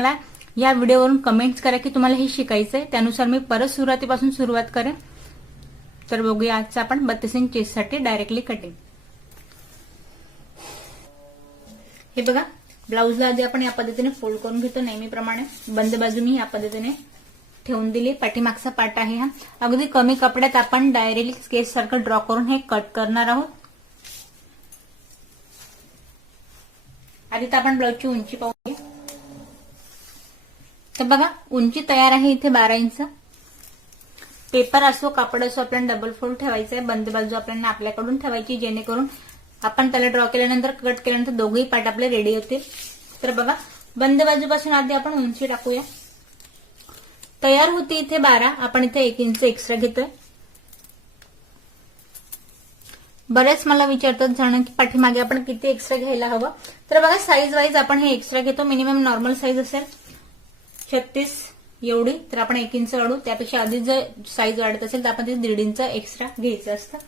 मला या व्हिडिओवरून कमेंट्स करा की तुम्हाला हे शिकायचंय, त्यानुसार मी परत सुरुवातीपासून सुरुवात करेन। तर बघूया आजचा आपण 32 इंच चेस्टसाठी डायरेक्टली कटिंग। हे बघा, ब्लाऊजला आधी आपण या पद्धतीने फोल्ड करून घेतो नेहमीप्रमाणे। बंद बाजू मी या पद्धतीने ठेवून दिली। पाठीमागचा पार्ट आहे हा। अगदी कमी कपड्यात आपण डायरेक्टली स्केच सारखं ड्रॉ करून हे कट करणार आहोत। आधी तर आपण ब्लाऊजची उंची पाहूया। तर बघा, उंची तयार आहे इथे 12 इंच। पेपर असो कापड असो आपल्याला डबल फोल्ड ठेवायचं आहे। बंद बाजू आपल्याला आपल्याकडून ठेवायची, जेणेकरून आपण त्याला ड्रॉ केल्यानंतर कट केल्यानंतर दोघेही पार्ट आपले रेडी होतील। तर बघा, बंद बाजूपासून आधी आपण उंची टाकूया। तयार होती इथे 12, आपण इथे 1 इंच एक्स्ट्रा घेतोय। बरेच मला विचारतात जण की पाठीमागे आपण किती एक्स्ट्रा घ्यायला हवं। तर बघा, साईज वाईज आपण हे एक्स्ट्रा घेतो। मिनिमम नॉर्मल साईज असेल 36 एवढी, तर आपण 1 इंच वाढू। त्यापेक्षा आधी जर साईज वाढत असेल तर आपण ते 1.5 इंच एक्स्ट्रा घ्यायचं असतं।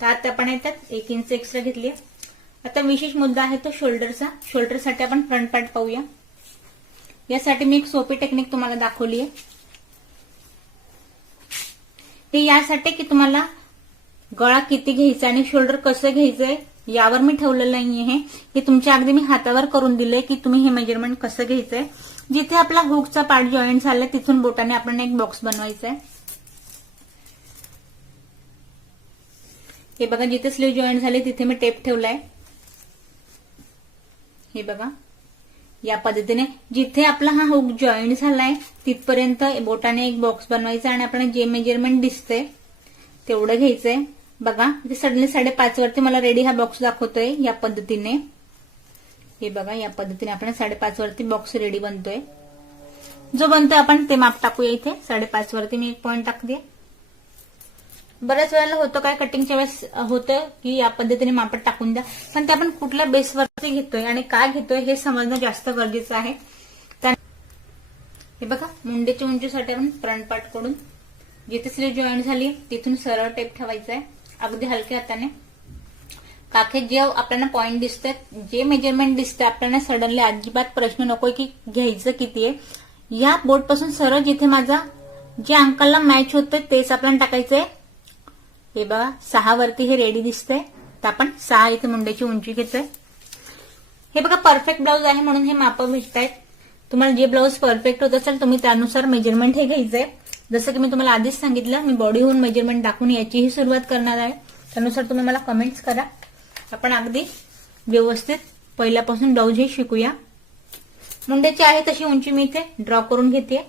तर आता आपण याच्यात 1 इंच एक्स्ट्रा घेतली। आता विशेष मुद्दा आहे तो शोल्डरचा। शोल्डरसाठी आपण फ्रंट पार्ट पाहूया। यासाठी मी एक सोपी टेक्निक तुम्हाला दाखवली आहे। हे यासाठी की तुम्हाला गळा किती घ्यायचा आणि शोल्डर कसं घ्यायचंय यावर मी ठेवलेलं नाहीये। हे तुमच्या अगदी मी हातावर करून दिलंय की तुम्ही हे मेजरमेंट कसं घ्यायचंय। जिथे आपला हुकचा पार्ट जॉईंट झालाय तिथून बोटाने आपण एक बॉक्स बनवायचा आहे। हे बघा, जिथे स्लीव जॉईंट झाले तिथे मी टेप ठेवलाय। हे बघा, या पद्धतीने जिथे आपला हा हुक जॉईंट झालाय तिथपर्यंत बोटाने एक बॉक्स बनवायचा आणि आपण जे मेजरमेंट दिसतंय तेवढं घ्यायचंय। बघा, इथे सडनली 5.5 वरती मला रेडी हा बॉक्स दाखवतोय या पद्धतीने। हे बघा, या पद्धतीने आपण 5.5 वरती बॉक्स रेडी बनतोय। जो बनतोय आपण ते माप टाकूया इथे। 5.5 वरती मी 1 पॉइंट टाकते। बऱ्याच वेळेला होतं काय, कटिंगच्या वेळेस होतं की या पद्धतीने माप टाकून द्या, पण ते आपण कुठल्या बेसवरती घेतोय आणि काय घेतोय हे समजणं जास्त गरजेचं आहे। हे बघा, मुंडेच्या उंचीसाठी आपण फ्रंट पार्ट कडून जिथे स्लीव जॉईंट झाली तिथून सरळ टेप ठेवायचा आहे, अगदी हलक्या हाताने। काखेत जे आपल्याला पॉइंट दिसतात, जे मेजरमेंट दिसतं, आपल्याला सडनली अजिबात प्रश्न नकोय की घ्यायचं किती आहे। या बोट पासून सरळ जिथे माझा जे अंकलला मॅच होतं तेच आपल्याला टाकायचंय। हे बघा, 6 वरती हे रेडी दिसतंय, तर आपण 6 इथे मुंड्याची उंची घेतोय। हे बघा, परफेक्ट ब्लाऊज आहे म्हणून हे माप भेटतायत। तुम्हाला जे ब्लाऊज परफेक्ट होत असेल तुम्ही त्यानुसार मेजरमेंट हे घ्यायचंय। जसं की मी तुम्हाला आधीच सांगितलं, मी बॉडीहून मेजरमेंट दाखवून याचीही सुरुवात करणार आहे। त्यानुसार तुम्ही मला कमेंट्स करा। आपण अगदी व्यवस्थित पहिल्यापासून ब्लाऊज हे शिकूया। मुंड्याची आहे तशी उंची मी इथे ड्रॉ करून घेते।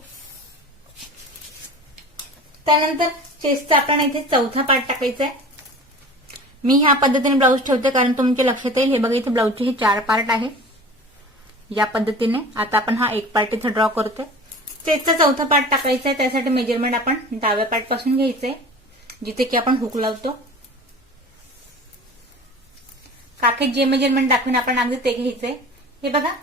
त्यानंतर चेस्टचा आपल्याला इथे चौथा पार्ट टाकायचा आहे। मी ह्या पद्धतीने ब्लाऊज ठेवते कारण तुमच्या लक्षात येईल। हे बघा, इथे ब्लाऊजचे हे 4 पार्ट आहे या पद्धतीने। आता आपण हा 1 पार्ट इथे ड्रॉ करतोय। चेस्टचा चौथा पार्ट टाकायचा आहे, त्यासाठी मेजरमेंट आपण डाव्या पार्ट पासून घ्यायचंय, जिथे की आपण हुक लावतो। काखेत जे मेजरमेंट दाखवून आपण अगदी ते घ्यायचंय। हे बघा,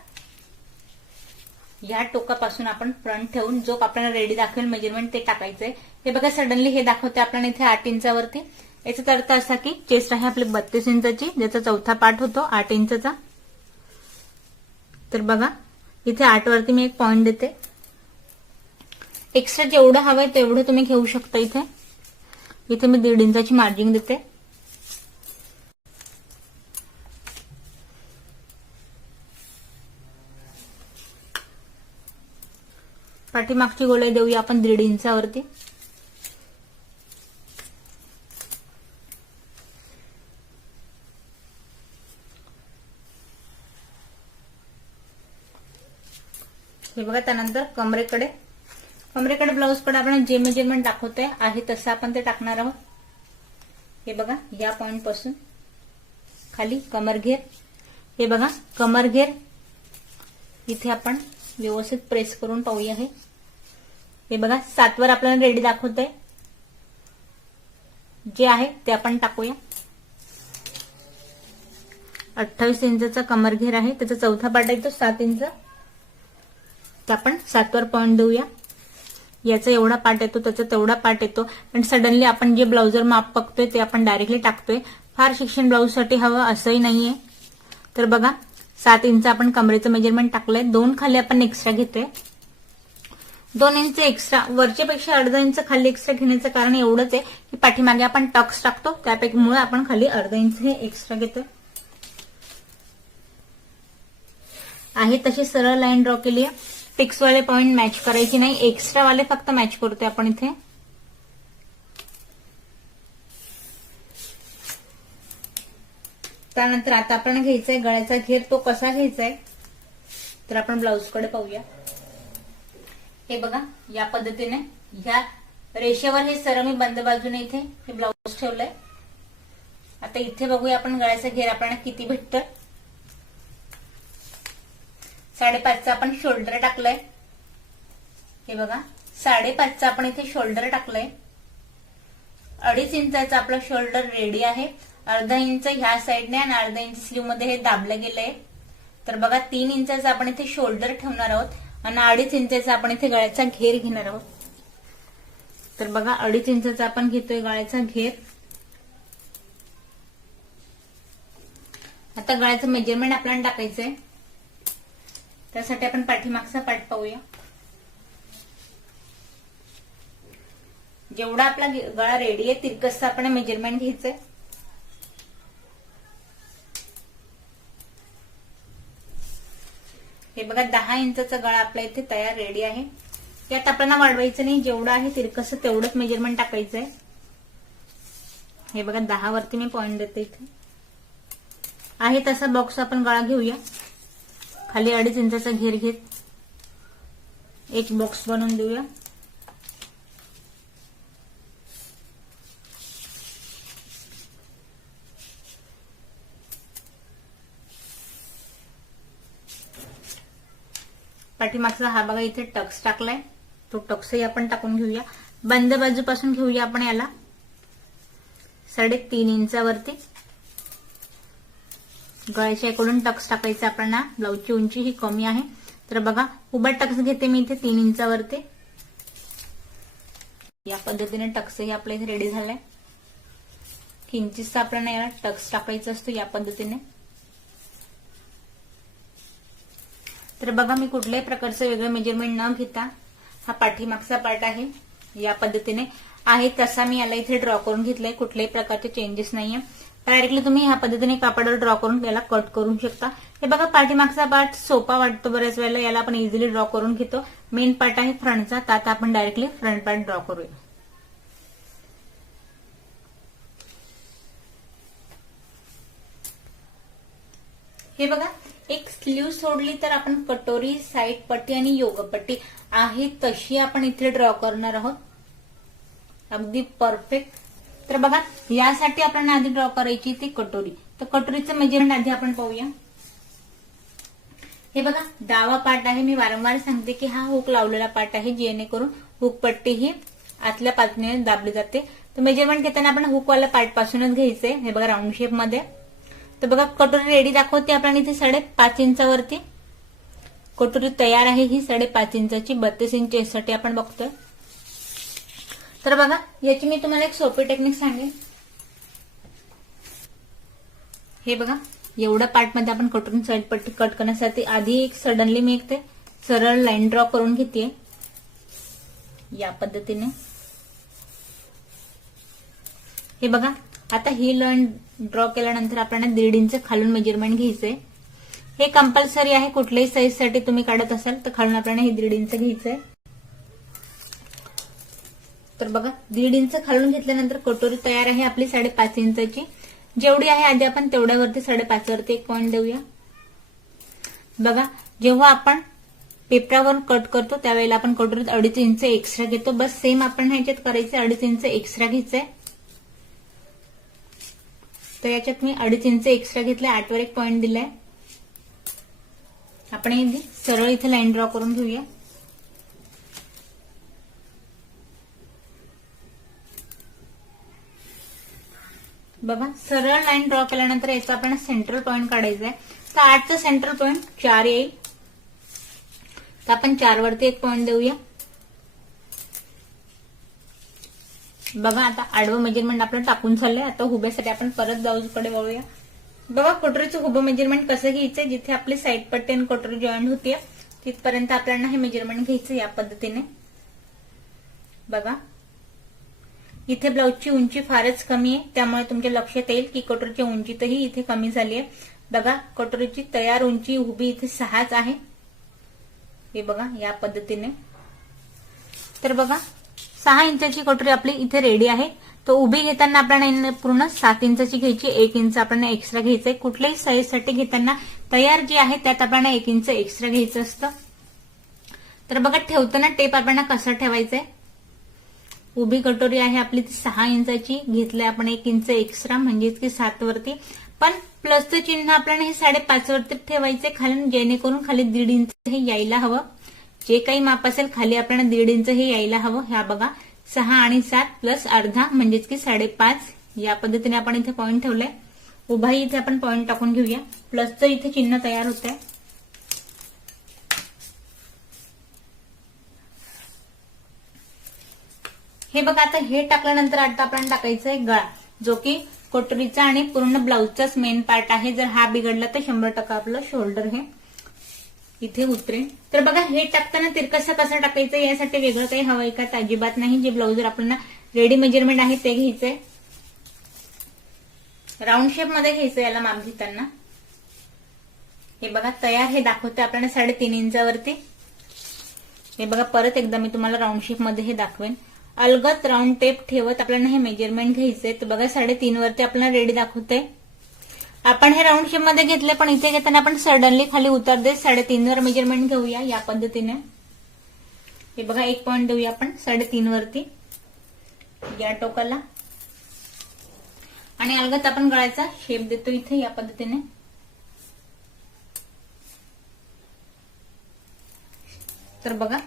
या टोकापासून आपण फ्रंट ठेवून जो आपल्याला रेडी दाखवेल मेजरमेंट ते टाकायचंय। हे बघा, सडनली हे दाखवते आपल्याला इथे 8 इंचावरती। याचा अर्थ असा की चेस्ट आहे आपली 32 इंचाची, ज्याचा चौथा पार्ट होतो 8 इंचचा। तर बघा, इथे 8 वरती मी एक पॉइंट देते। एक्स्ट्रा जेवढं हवंय तेवढं तुम्ही घेऊ शकता। इथे मी 1.5 इंचाची मार्जिन देते। पाठीमागची गोलाई देऊया आपण 1.5 इंचावरती। हे बघा, त्यानंतर कमरेकडे ब्लाऊज कडे आपण जे मेजरमेंट दाखवतोय आहे तसं आपण ते टाकणार आहोत। हे बघा, या पॉइंट पासून खाली कमर घेर। हे बघा, कमर घेर इथे आपण व्यवस्थित प्रेस करून पाहूया। हे बघा, 7 वर आपल्याला रेडी दाखवतोय, जे आहे ते आपण टाकूया। 28 इंचचा कमर घेर आहे, त्याचा चौथा पार्ट आहे तो 7 इंच। तर आपण 7 वर पॉइंट देऊया। याचा एवढा पार्ट येतो, त्याचा तेवढा पार्ट येतो, पण सडनली आपण जे ब्लाऊजर माप बघतोय ते आपण डायरेक्टली टाकतोय। फार शिक्षण ब्लाऊज साठी हवं असंही नाहीये। तर बघा, 7 इंच आपण कमरेचं मेजरमेंट टाकलंय। 2 खाली आपण एक्स्ट्रा घेतोय। 2 इंच एक्स्ट्रा, वरच्या पेक्षा अर्धा इंच खाली एक्स्ट्रा घेण्याचं कारण एवढंच आहे की पाठीमागे आपण टक्स टाकतो त्यामुळे आपण खाली अर्धा इंच हे एक्स्ट्रा घेतो. आहे तशी सरळ लाईन ड्रॉ केली आहे. फिक्स वाले पॉइंट मॅच करायची नाही, एक्स्ट्रा वाले फक्त मॅच करतोय आपण इथे. त्यानंतर आता आपण घ्यायचंय गळ्याचा घेर. तो कसा घ्यायचाय तर आपण ब्लाऊजकडे पाहूया. हे बघा या पद्धतीने ह्या रेषेवर हे सरळ मी बंद बाजूने इथे हे ब्लाऊज ठेवलंय. आता इथे बघूया आपण गळ्याचा घेर आपल्याला किती भेटतं. 5.5चा आपण शोल्डर टाकलंय. हे बघा 5.5चा आपण इथे शोल्डर टाकलंय. 2.5 इंचाचा आपला शोल्डर रेडी आहे. अर्धा इंच ह्या साईडने आणि अर्धा इंच स्लीव मध्ये हे दाबलं गेलंय. तर बघा 3 इंचाचा आपण इथे शोल्डर ठेवणार आहोत आणि 2.5 इंचाचा आपण इथे गळ्याचा घेर घेणार आहोत. तर बघा 2.5 इंचाचा आपण घेतोय गळ्याचा घेर. आता गळ्याचं मेजरमेंट आपल्याला टाकायचंय. त्यासाठी आपण पाठीमागचा पार्ट पाहूया. जेवढा आपला गळा रेडी आहे तितकंच आपण मेजरमेंट घ्यायचंय. हे बघा 10 इंचाचा गळा आपला इथे तयार रेडी आहे. यात आपल्याला वाढवायचं नाही, जेवढं आहे तिरकस तेवढंच मेजरमेंट टाकायचंय. हे बघा 10 वरती मी पॉइंट देते. इथे आहे तसा बॉक्स आपण गळा घेऊया. खाली 2.5 इंचाचा घेर घेत एक बॉक्स बनवून देऊया. पाठीमागचा हा बघा इथे टक्स टाकलाय, तो टक्सही आपण टाकून घेऊया. बंद बाजूपासून घेऊया आपण याला 3.5 इंचावरती. गळ्याच्या इकडून टक्स टाकायचे आपल्याला. ब्लाऊजची उंची ही कमी आहे तर बघा उभा टक्स घेते मी इथे 3 इंचावरती. या पद्धतीने टक्सही आपल्या इथे रेडी झालाय. किंचितसा आपल्याला याला टक्स टाकायचा असतो या पद्धतीने. तर बघा मी कुठल्याही प्रकारचं वेगळं मेजरमेंट न घेता हा पाठीमागचा पार्ट आहे या पद्धतीने आहे तसा मी याला इथे ड्रॉ करून घेतलाय. कुठल्याही प्रकारचे चेंजेस नाहीये. डायरेक्टली तुम्ही ह्या पद्धतीने कापडावर ड्रॉ करून याला कट करू शकता. हे बघा पाठीमागचा पार्ट सोपा वाटतो बऱ्याच वेळेला, याला आपण इझिली ड्रॉ करून घेतो. मेन पार्ट आहे फ्रंटचा, तर आता आपण डायरेक्टली फ्रंट पार्ट ड्रॉ करूया. हे बघा एक स्लीव सोडली तर आपण कटोरी, साईड पट्टी आणि योगपट्टी आहे तशी आपण इथे ड्रॉ करणार आहोत. अगदी परफेक्ट. तर बघा यासाठी आपल्याला आधी ड्रॉ करायची ती कटोरी. तर कटोरीचं मेजरमेंट आधी आपण पाहूया. हे बघा डावा पार्ट आहे. मी वारंवार सांगते की हा हुक लावलेला पार्ट आहे जेणेकरून हुक पट्टी ही आतल्या बाजूने दाबली जाते. तर मेजरमेंट घेताना आपण हुकवाला पार्ट पासूनच घ्यायचंय. हे बघा राऊंड शेप मध्ये. तर बघा कटोरी रेडी दाखवते आपल्याला इथे 5.5 इंचावरती. कटोरी तयार आहे ही 5.5 इंचाची. 32 इंच साठी आपण बघतोय. तर बघा याची मी तुम्हाला एक सोपी टेक्निक सांगेन. हे बघा एवढ्या पार्ट मध्ये आपण कटोरी साईड पट्टी कट करण्यासाठी आधी एक सडनली मी एक ते सरळ लाईन ड्रॉ करून घेते या पद्धतीने. हे बघा आता ही लाईन ड्रॉ केल्यानंतर आपल्याला 1.5 इंच खालून मेजरमेंट घ्यायचंय. हे कंपल्सरी आहे. कुठल्याही साईज साठी तुम्ही काढत असाल तर खालून आपल्याला हे 1.5 इंच घ्यायचंय. तर बघा 1.5 इंच खालून घेतल्यानंतर कटोरी तयार आहे आपली 5.5 इंचाची. जेवढी आहे आधी आपण तेवढ्यावरती 5.5 वरती एक पॉइंट देऊया. बघा जेव्हा आपण पेपरावरून कट करतो त्यावेळेला आपण कटोरीत 2.5 इंच एक्स्ट्रा घेतो. बस सेम आपण ह्याच्यात करायचं. 2.5 इंच एक्स्ट्रा घ्यायचंय. तर याच्यात मी 2.5 इंच एक्स्ट्रा घेतलंय. 8 वर एक पॉइंट दिलाय. आपण हे सरळ इथे लाईन ड्रॉ करून घेऊया. बघा सरळ लाईन ड्रॉ केल्यानंतर याचा आपण सेंट्रल पॉइंट काढायचा आहे. तर 8चा सेंट्रल पॉइंट 4 येईल. तर आपण 4 वरती एक पॉइंट देऊया. बघा आता आडवं मेजरमेंट आपलं टाकून झालंय. आता उभ्यासाठी आपण परत ब्लाऊजकडे वळूया. बघा कटोरीचं उभं मेजरमेंट कसं घ्यायचंय. जिथे आपली साईड पट्टी आणि कटोरी जॉईंट होतीये तिथपर्यंत आपल्याला हे मेजरमेंट घ्यायचं या पद्धतीने. बघा इथे ब्लाऊजची उंची फारच कमी आहे, त्यामुळे तुमच्या लक्षात येईल की कटोरीची उंची तरी इथे कमी झाली आहे. बघा कटोरीची तयार उंची उभी इथे 6च आहे. हे बघा या पद्धतीने. तर बघा 6 इंचाची कटोरी आपली इथे रेडी आहे. तो उभी घेताना आपल्याला पूर्ण 7 इंचाची घ्यायची, 1 इंच आपल्याला एक्स्ट्रा घ्यायचंय. कुठल्याही साईजसाठी घेताना तयार जी आहे त्यात आपल्याला 1 इंच एक्स्ट्रा घ्यायचं असतं. तर बघा ठेवताना टेप आपल्याला कसा ठेवायचा आहे. उभी कटोरी आहे आपली ती 6 इंचाची, घेतलंय आपण 1 इंच एक्स्ट्रा म्हणजेच की 7 वरती. पण प्लसचं चिन्ह आपल्याला हे 5.5 वरती ठेवायचंय खाली, जेणेकरून खाली 1.5 इंच हे यायला हवं. जे काही माप असेल खाली आपल्याला 1.5 इंच हे यायला हवं. ह्या बघा 6 आणि 7 प्लस अर्धा म्हणजेच की 5.5. या पद्धतीने आपण इथे पॉईंट ठेवलाय. उभाही इथे आपण पॉईंट टाकून घेऊया. प्लसचं इथे चिन्ह तयार होतंय. हे बघा आता हे टाकल्यानंतर आता आपण टाकायचंय गळा, जो की कटोरीचा आणि पूर्ण ब्लाऊजचाच मेन पार्ट आहे. जर हा बिघडला तर 100% आपलं शोल्डर हे इथे उतरेल. तर बघा हे टाकताना तिरकसं कसं टाकायचं यासाठी वेगळं काही हवंय का? अजिबात नाही. जे ब्लाऊजवर आपल्याला रेडी मेजरमेंट आहे ते घ्यायचंय. राऊंड शेप मध्ये घ्यायचं याला माप घेताना. हे बघा तयार हे दाखवते आपल्याला 3.5 इंचावरती. हे बघा परत एकदा मी तुम्हाला राऊंड शेप मध्ये हे दाखवेन. अलगद राऊंड टेप ठेवत आपल्याला हे मेजरमेंट घ्यायचंय. तर बघा 3.5 वरती आपल्याला रेडी दाखवते. आपण हे राऊंड शेप मध्ये घेतले, पण इथे घेताना आपण सडनली खाली उतार देत 3.5 वर मेजरमेंट घेऊया या पद्धतीने. हे बघा 1 पॉईंट देऊया आपण 3.5 वरती या टोकाला, आणि अलगद आपण गळ्याचा शेप देतो इथे या पद्धतीने. तर बघा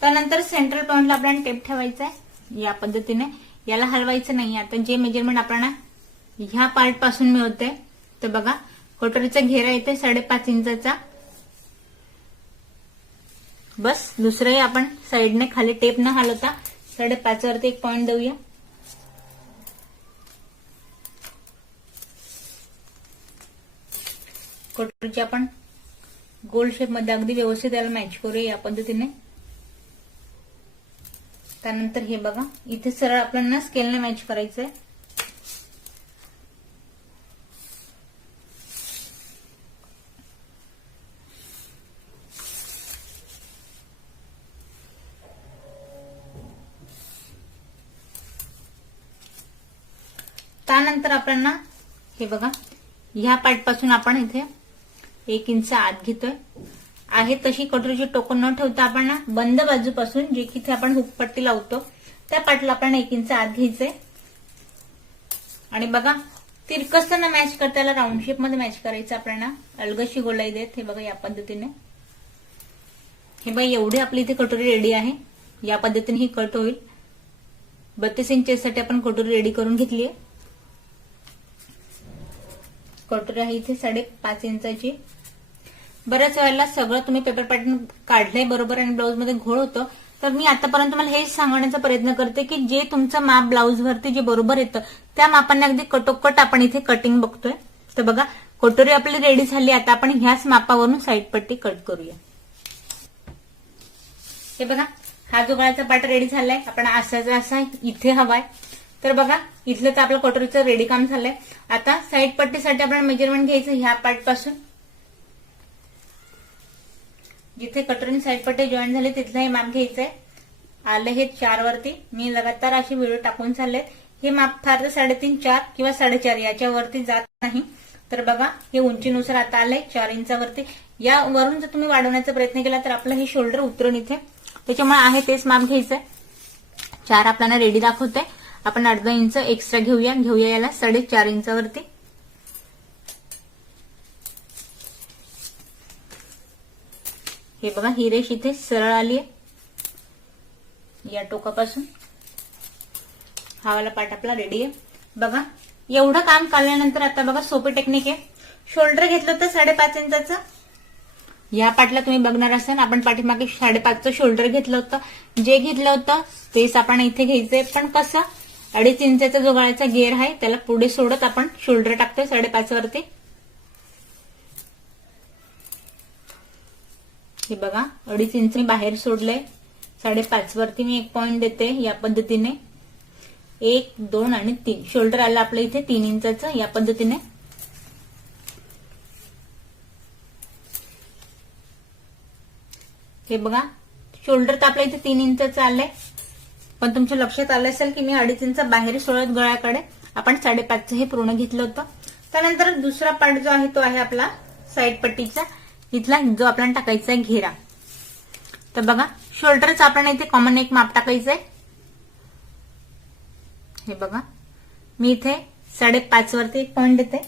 त्यानंतर सेंट्रल पॉइंटला आपल्याला टेप ठेवायचा आहे या पद्धतीने. याला हलवायचं नाही. आता जे मेजरमेंट आपल्याला ह्या पार्ट पासून मिळते, तर बघा कटोरीचा घेरा येते 5.5 इंचाचा. बस दुसरंही आपण साईडने खाली टेप न हलवता 5.5 वरती 1 पॉईंट देऊया. कटोरीची आपण गोल शेप मध्ये अगदी व्यवस्थित याला मॅच करूया या पद्धतीने. त्यानंतर हे बघा इथे सरळ आपल्याला स्केलने मॅच करायचंय. त्यानंतर आपल्याला हे बघा ह्या पार्ट पासून आपण इथे 1 इंच आत घेतोय. आहे तशी कटोरीची टोकन न ठेवता आपण बंद बाजूपासून जे की इथे आपण हुकपट्टी लावतो त्या पार्टला आपल्याला 1 इंच आत घ्यायचंय. आणि बघा तिरकसं न मॅच करता याला राऊंड शेप मध्ये मॅच करायचं आपल्याला. अलगशी गोलाई देत हे बघा या पद्धतीने. हे बघा एवढी आपली इथे कटोरी रेडी आहे. या पद्धतीने ही कट होईल. 32 इंचसाठी आपण कटोरी रेडी करून घेतली आहे. कटोरी आहे इथे 5.5 इंचाची. बऱ्याच वेळेला सगळं तुम्ही पेपर पॅटर्न काढलंय बरोबर आणि ब्लाऊज मध्ये घोळ होतो. तर मी आतापर्यंत मला हेच सांगण्याचा प्रयत्न करते की जे तुमचं माप ब्लाऊज वरती जे बरोबर येतं त्या मापाने अगदी कटोकट आपण इथे कटिंग बघतोय. तर बघा कटोरी आपली रेडी झाली. आता आपण ह्याच मापावरून साईड पट्टी कट करूया. हे बघा हा जो गळ्याचा पार्ट रेडी झालाय. आपण असा इथे हवाय. तर बघा इथलं तर आपलं कटोरीचं रेडी काम झालंय. आता साईड पट्टीसाठी आपल्याला मेजरमेंट घ्यायचं ह्या पार्ट पासून. जिथे कटोरी साईड पट्टी जॉईन झाली तिथलं हे माप घ्यायचंय. आलं हे 4 वरती. मी लगातार असे व्हिडिओ टाकून चाललेत. हे माप फार तर 3.5 4 किंवा 4.5 याच्या वरती जात नाही. तर बघा हे उंचीनुसार आता आलंय 4 इंचावरती. या वरून जर तुम्ही वाढवण्याचा प्रयत्न केला तर आपलं हे शोल्डर उतरून इथे. त्याच्यामुळे आहे तेच माप घ्यायचंय. 4 आपल्याला रेडी दाखवते. आपण अर्धा इंच एक्स्ट्रा घेऊया याला 4.5 इंचावरती. हे बघा ही रेष इथे सरळ आली आहे या टोकापासून. हा वाला पार्ट आपला रेडी आहे. बघा एवढं काम काढल्यानंतर आता बघा सोपी टेक्निक आहे. शोल्डर घेतलं होतं 5.5 इंचाचं. या पार्टला तुम्ही बघणार असाल आपण पाठीमागे 5.5चं शोल्डर घेतलं होतं. जे घेतलं होतं तेच आपण इथे घ्यायचंय. पण कसं 2.5 इंचाचा जो गळ्याचा घेर आहे त्याला पुढे सोडत आपण शोल्डर टाकतोय 5.5 वरती. हे बघा 2.5 इंच मी बाहेर सोडलंय 5.5 वरती मी एक पॉइंट देते या पद्धतीने. 1, 2 आणि 3. शोल्डर आलं आपलं इथे 3 इंचाचं या पद्धतीने. हे बघा शोल्डर तर आपल्या इथे 3 इंचाचं आलंय, पण तुमच्या लक्षात आलं असेल की मी 2.5 इंच बाहेर सोडत गळ्याकडे आपण 5.5 हे पूर्ण घेतलं होतं. त्यानंतर दुसरा पार्ट जो आहे तो आहे आपला साईड पट्टीचा, इथला जो आपल्याला टाकायचा आहे घेरा. तर बघा शोल्डरचा आपल्याला इथे कॉमन एक माप टाकायचं आहे. हे बघा मी इथे 5.5 वरती एक पॉइंट देते.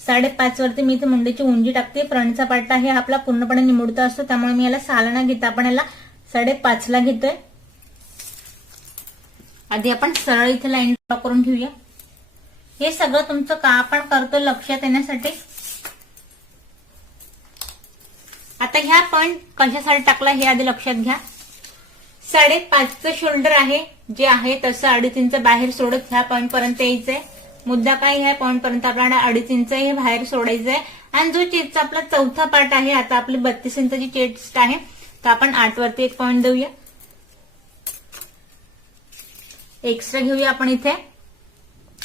5.5 वरती मी इथे मुंडीची उंची टाकते. फ्रंटचा पार्ट आहे आपला पूर्णपणे निमुळता असतो, त्यामुळे मी याला 6 ला न घेता आपण याला 5.5 ला घेतोय. आधी आपण सरळ इथे लाईन ड्रॉ करून घेऊया. हे सगळं तुमचं का आपण करतो लक्षात येण्यासाठी. आता ह्या पॉइंट कशासाठी टाकला हे आधी लक्षात घ्या. 5.5चं शोल्डर आहे जे आहे तसं 2.5 इंच बाहेर सोडत ह्या पॉइंट पर्यंत यायचंय. मुद्दा काय, ह्या पॉइंट पर्यंत आपल्याला 2.5 इंच हे बाहेर सोडायचंय. आणि जो चेस्टचा आपला चौथा पार्ट आहे, आता आपली 32 इंचाची चेस्ट आहे, तर आपण 8 वरती एक पॉइंट देऊया. एक्स्ट्रा घेऊया आपण इथे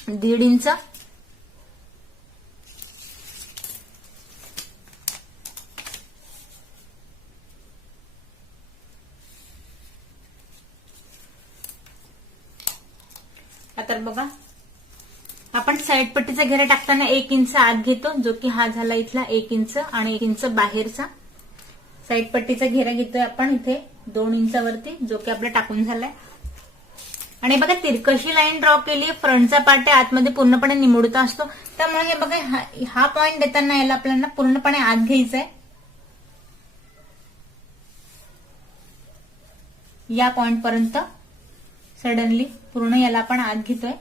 1.5 इंच. आता बघा आपण साईड पट्टीचा घेरा टाकताना 1 इंच आत घेतो, जो की हा झाला इथला 1 इंच आणि 1 इंच बाहेरचा. साईड पट्टीचा घेरा घेतोय आपण इथे 2 इंचावरती, जो की आपला टाकून झालाय. आणि बघा तिरकशी लाईन ड्रॉ केली. फ्रंटचा पार्ट आहे आतमध्ये पूर्णपणे निमुळता असतो, त्यामुळे हे बघा हा पॉइंट देताना याला आपल्याला पूर्णपणे आत घ्यायचंय. या पॉइंट पर्यंत सडनली पूर्ण याला आपण आत घेतोय.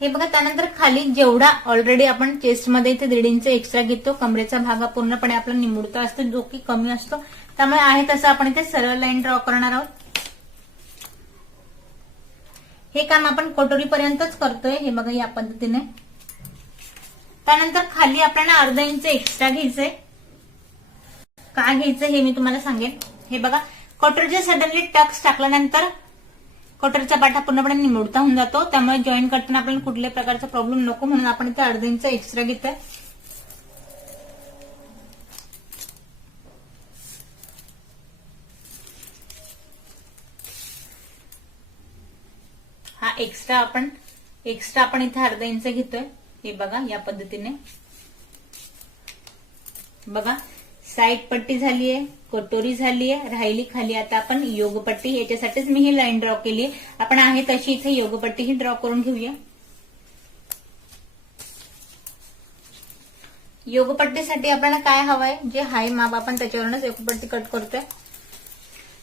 हे बघा त्यानंतर खाली जेवढा ऑलरेडी आपण चेस्टमध्ये इथे 1.5 इंच एक्स्ट्रा घेतो, कमरेचा भाग हा पूर्णपणे आपला निमुळता असतो, जो की कमी असतो, त्यामुळे आहे तसं आपण इथे सरळ लाईन ड्रॉ करणार आहोत. हे काम आपण कटोरीपर्यंतच करतोय. हे बघा या पद्धतीने. त्यानंतर खाली आपल्याला 1/2 इंच एक्स्ट्रा घ्यायचंय. काय घ्यायचं हे मी तुम्हाला सांगेन. हे बघा कटोरीचे सडनली टक्स टाकल्यानंतर कटोरीचा पाठा पूर्णपणे निमुळता होऊन जातो, त्यामुळे जॉईन करताना आपल्याला कुठल्याही प्रकारचा प्रॉब्लेम नको म्हणून आपण इथे 1/2 इंच एक्स्ट्रा घेतोय. हा एक्स्ट्रा आपण इथे 1/2 इंच घेतोय. हे बघा या पद्धतीने. बघा साईड पट्टी झालीये, कटोरी झालीये, राहिली खाली आता आपण योगपट्टी. याच्यासाठीच मी ही लाईन ड्रॉ केली. आपण आहे तशी इथे योगपट्टी ही ड्रॉ करून घेऊया. योगपट्टीसाठी आपल्याला काय हवंय, जे हाय माप आपण त्याच्यावरूनच योगपट्टी कट करतोय.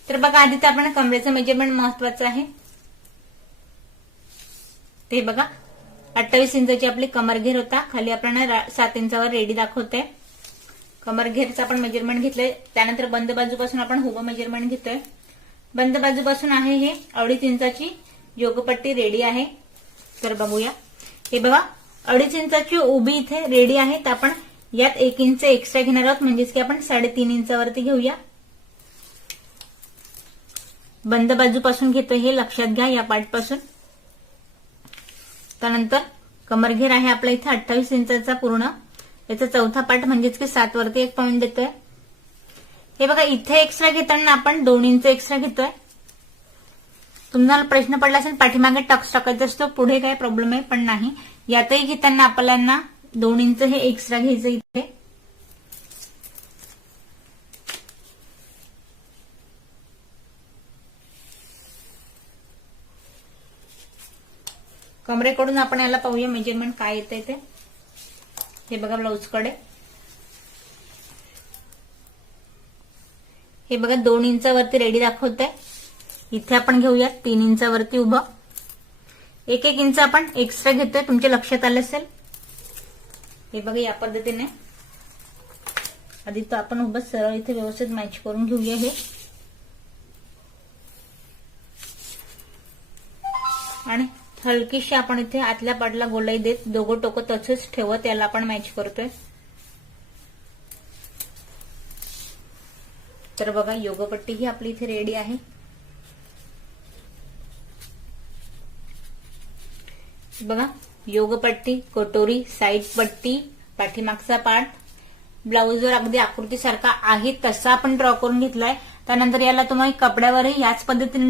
तर बघा आधी तर आपल्याला कमरेचं मेजरमेंट महत्वाचं आहे. ते बघा 28 इंचाची आपली कमरघेर होता. खाली आपल्याला 7 इंचावर रेडी दाखवते. कमरघेरचं आपण मेजरमेंट घेतलंय. त्यानंतर बंद बाजूपासून आपण उभं मेजरमेंट घेतोय. बंद बाजूपासून आहे हे 2.5 इंचाची योगपट्टी रेडी आहे. तर बघूया. हे बघा 2.5 इंचाची उभी इथे रेडी आहे. तर आपण यात 1 इंच एक्स्ट्रा घेणार आहोत, म्हणजेच की आपण 3.5 इंचावरती घेऊया. बंद बाजूपासून घेतोय हे लक्षात घ्या या पार्टपासून. त्यानंतर कमरघेर आहे आपला इथे 28 इंचाचा पूर्ण. याचा चौथा पार्ट म्हणजेच की 7 वरती एक पॉइंट देतोय. हे बघा इथे एक्स्ट्रा घेताना आपण 2 इंच एक्स्ट्रा घेतोय. तुम्हाला प्रश्न पडला असेल पाठीमागे टक्स टाकायचा असतो, पुढे काय प्रॉब्लेम आहे, पण नाही. यातही घेताना आपल्याला 2 इंच हे एक्स्ट्रा घ्यायचं इथे. कमरेकडून आपण याला पाहूया मेजरमेंट काय येतंय ते. हे बघा ब्लाऊजकडे. हे बघा 2 इंचावरती रेडी दाखवतंय. इथे आपण घेऊया 3 इंचावरती उभं. 1-1 इंच आपण एक्स्ट्रा घेतोय, तुमच्या लक्षात आलं असेल. हे बघा या पद्धतीने. आधी तर आपण उभं सरळ इथे व्यवस्थित मॅच करून घेऊया हे. आणि हलकीशी आपण इथे आतल्या पाडला गोलाई देत दोघं टोकं तसंच ठेवत याला आपण मॅच करतोय. तर बघा योगपट्टी ही आपली इथे रेडी आहे. बघा योगपट्टी, कटोरी, साईड पट्टी, पाठीमागचा पार्ट, ब्लाऊजवर अगदी आकृतीसारखा आहे तसा आपण ड्रॉ करून घेतलाय. त्यानंतर याला तुम्ही कपड्यावरही याच पद्धतीने